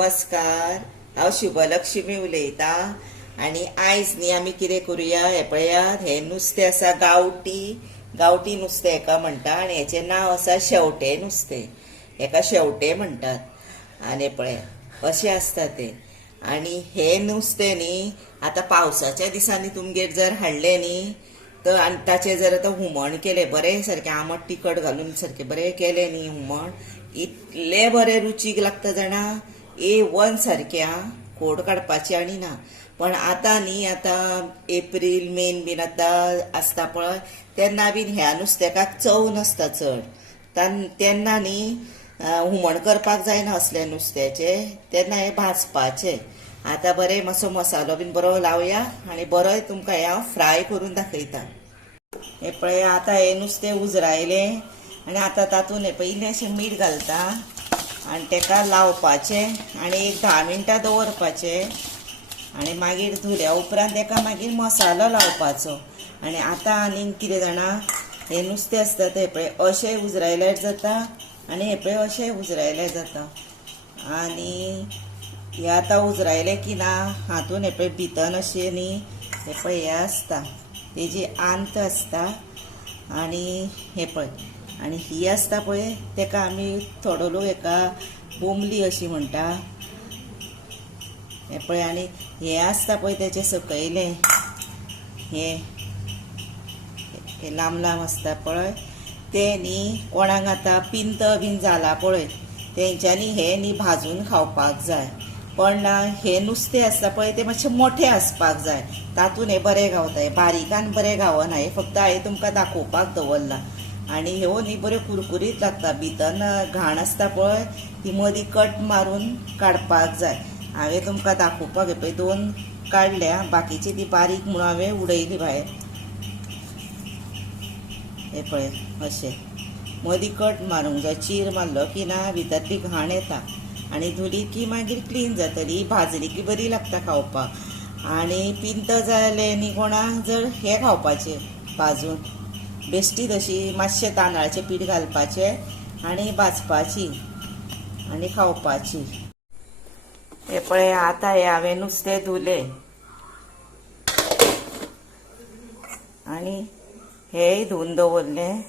नमस्कार। हांव शुभलक्ष्मी उलयतां आनी आयज न्ही आमी कितें करुया हे पळयात। हे नुस्तें आसा गांवठी नुस्तें हेका म्हणटा आनी हेचें नांव आसा शेवटें नुस्तें। हेका शेवटें म्हणटात आनी पळय अशें आसता तें। आनी हे नुस्तें न्ही आतां पावसाच्या दिसांनी तुमगेर जर हाडलें न्ही तर आनी ताचें जर आतां हुमण केलें बरें सारकें आमट तिखट घालून सारकें बरें केलें न्ही हुमण, इतलें बरें रुचीक लागता जाणा। A1 सारकें खोड काडपाची आनी ना। पण आतां न्ही आतां एप्रील मेन बीन आतां आसता पळय तेन्ना बीन ह्या नुस्तेकाक चव नासता चड। तेन्ना न्ही हुमण करपाक जायना असले नुस्त्याचे, तेन्ना हे भाजपाचे। आतां बरें मातसो मसालो बीन बरो लावया आनी बरो तुमकां हे हांव फ्राय करून दाखयता। हे पळय आतां हे नुस्तें उजरायलें आनी आतां तातूंत हे पळय इल्लेशें मीठ घालता आनी तेका लावपाचें आनी एक 10 मिनटां दवरपाचें आनी मागीर धुल्या उपरांत तेका मागीर मसालो लावपाचो। आनी आतां आनीक कितें जाणा, हे नुस्तें आसता तें पळय अशें उजरायल्यार जाता आनी हे पळय अशें उजरायल्यार जाता। आनी हे आतां उजरायलें की ना हातूंत हे पळय भितर अशें न्ही हे पळय हे आसता तेजी आंत आसता आनी हे पळय आनी ही आसता पळय तेका आमी थोडो लोक हेका बोंबली अशी म्हणटा। हे पळय आनी हे आसता पळय तेचे सकयलें हे लांब लांब आसता पळय ते न्ही कोणाक आतां पिंत बीन जाला पळय तेंच्यांनी हे न्ही भाजून खावपाक जाय। पण हे नुस्तें आसता पळय तें मातशें मोठें आसपाक जाय, तातूंत हे बरें गावता। हे बारीकान बरें गावना, हे फक्त हांवें तुमकां दाखोवपाक दवरला। आनी ह्यो न्ही बऱ्यो कुरकुरीत लागता, भितर घाण आसता पळय ती मदीं कट मारून काडपाक जाय। हांवें तुमकां दाखोवपाक हे पळय 2 काडल्या, बाकीची ती बारीक म्हणून हांवें उडयली भायर। हे पळय अशें मदीं कट मारूंक जाय, चीर मारलो की ना भितरली घाण येता आनी धुली की मागीर क्लीन जातली, भाजली की बरी लागता खावपाक। आनी पिंत जाले न्ही कोणाक जर हे खावपाचें भाजून बेश्टीत अशी मातशें तांदळाचें पीठ घालपाचें आनी भाजपाची आनी खावपाची। हे पळय आतां हे हांवें नुस्तें धुलें आनी हेय धुवन दवरलें।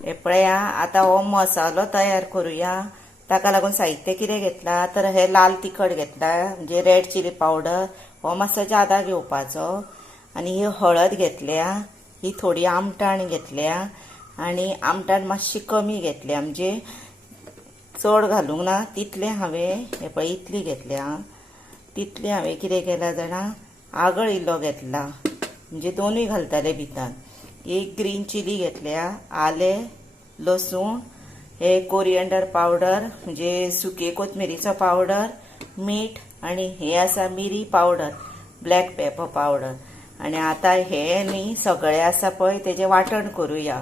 हे पळय आतां हो मसालो तयार करुया। ताका लागून साहित्य कितें घेतला तर हे लाल तिखट घेतला म्हणजे रेड चिली पावडर, हो मातसो ज्यादा घेवपाचो। आनी ही हळद घेतल्या, ही थोडी आमटाण घेतल्या आनी आमटाण मातशी कमी घेतल्या म्हणजे चड घालूंक ना तितलें हांवें हे पळय इतली घेतल्या। तितलें हांवें कितें केलां जाणा, आगळ इल्लो घेतला म्हणजे दोनूय घालताले भितर। एक ग्रीन चिली घेतल्या, आलें लसूण, हे कोरिएंडर पावडर म्हणजे सुके कोथमिरीचो पावडर, मीठ आनी हे आसा मिरी पावडर, ब्लॅक पेपर पावडर। आनी आतां हे न्ही सगळें आसा पळय तेजें वांटण करुया।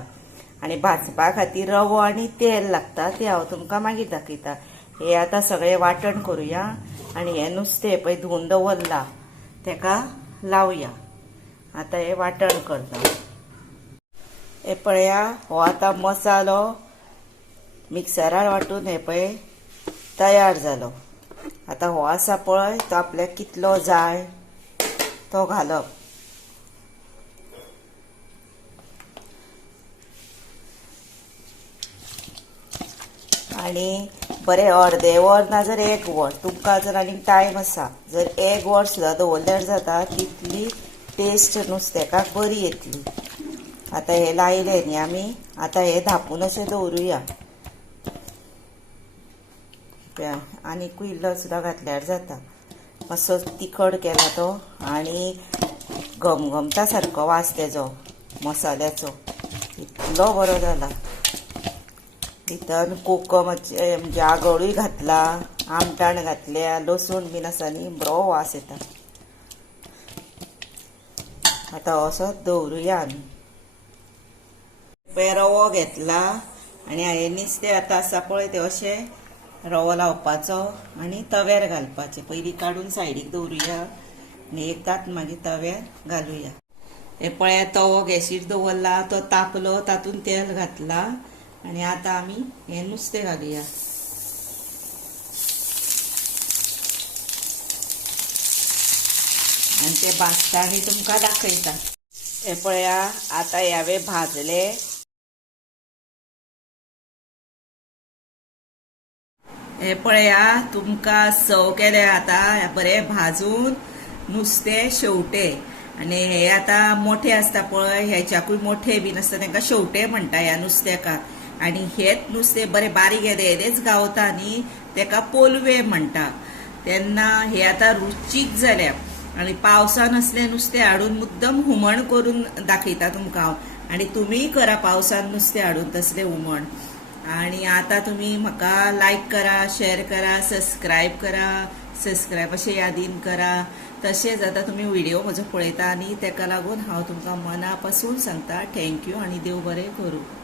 आनी भाजपा खातीर रवो आनी तेल लागता तें हांव तुमकां मागीर दाखयता। हे आतां सगळें वांटण करुया आनी हे नुस्तें पळय धुवन दवरला तेका लावया। आतां हे वांटण करता। हे पळया हो आतां मसालो मिक्सरार वांटून हे पळय तयार जालो। आतां हो आसा पळय तो आपल्याक कितलो जाय तो घालप। आनी बरें अर्दे वर ना जर 1 वर तुमकां जर आनीक टायम आसा जर 1 वर सुद्दां दवरल्यार जाता, तितली टेस्ट नुस्तेकाक बरी येतली। आतां हे लायले न्ही आमी, आतां हे धापून अशें दवरुया। आनीकूय इल्लो सुद्दां घातल्यार जाता। मातसो तिखट केला तो आनी घमघमता सारको वास तेजो मसाल्याचो इतलो बरो जाला। भितर कोकमाचे म्हणजे आगळूय घातला, आमटाण घातल्या, लसूण बीन आसा न्ही बरो वास येता। आतां असो दवरुया आमी। पळय रवो घेतला आनी हांवें नुस्तें आतां आसा पळय तें अशें रवो लावपाचो आनी तव्यार घालपाचें। पयलीं काडून सायडीक दवरुया आनी एक तात मागीर तव्यार घालुया। हे पळय तवो गॅसीर दवरला, तो तापलो, तातूंत तेल घातला आनी आतां आमी हें नुस्तें घालुया। आणि ते भाजता आणि तुमकां दाखयता. हे पळया आता ह्यावे भाजले. हे पळया तुमकां सर्व केले आता बरे भाजून नुस्तें शेवटे. आणि हे आता मोठे असता पळय ह्याच्याकूय मोठे बीन असता तांकां शेवटे म्हणटा ह्या नुस्त्याकाक. आणि हेच नुस्तें बरे बारीक येदेच गावता न्ही ताका पोलवे म्हणटा. तेन्ना हे आता रुचीक जाल्या. आणि पावसान असलें नुस्तें हाडून मुद्दम हुमण करून दाखयता तुमकां हांव. आणि तुमीय करा पावसान नुस्तें हाडून तसलें हुमण. आणि आता तुम्ही म्हाका लायक करा, शेअर करा, सबस्क्रायब अशें यादीन करा. तशेंच आता तुम्ही व्हिडिओ म्हजो पळयता न्ही ताका लागून हांव तुमकां मना पासून सांगता थँक्यू आणि देव बरें करूं.